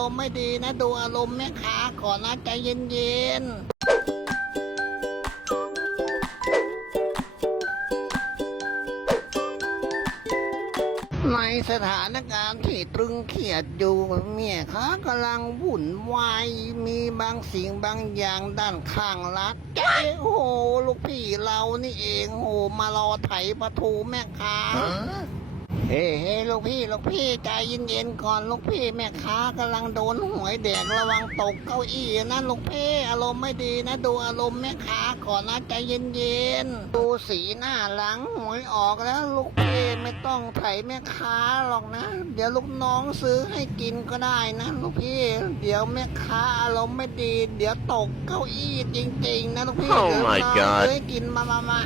ารมณ์ไม่ดีนะ ดูอารมณ์แม่ค้าก่อนะใจเย็นๆ ในสถานการณ์ที่ตรึงเครียดอยู่เมียค้ากำลังวุ่นวายมีบางสิ่งบางอย่างด้านข้างรัดใจโอ้โห ลูกพี่เรานี่เองโอ้โหมารอไถปลาทูแม่ค้า เฮ้เฮ้ลูกพี่ลูกพี่ใจเย็นๆก่อนลูกพี่แม่ค้ากำลังโดนหวยแดกระวังตกเก้าอี้นะลูกพี่อารมณ์ไม่ดีนะ ดูอารมณ์แม่ค้าก่อนนะใจเย็นๆดูสีหน้าหลังหวยออกแล้วลูกพี่ไม่ต้องไถแม่ค้าหรอกนะ เดี๋ยวลูกน้องซื้อให้กินก็ได้นะลูกพี่ เดี๋ยวแม่ค้าอารมณ์ไม่ดี เดี๋ยวตกเก้าอี้จริง ๆ นะลูกพี่ Oh เดี๋ยว my น้อง God ซื้อให้กินมามามา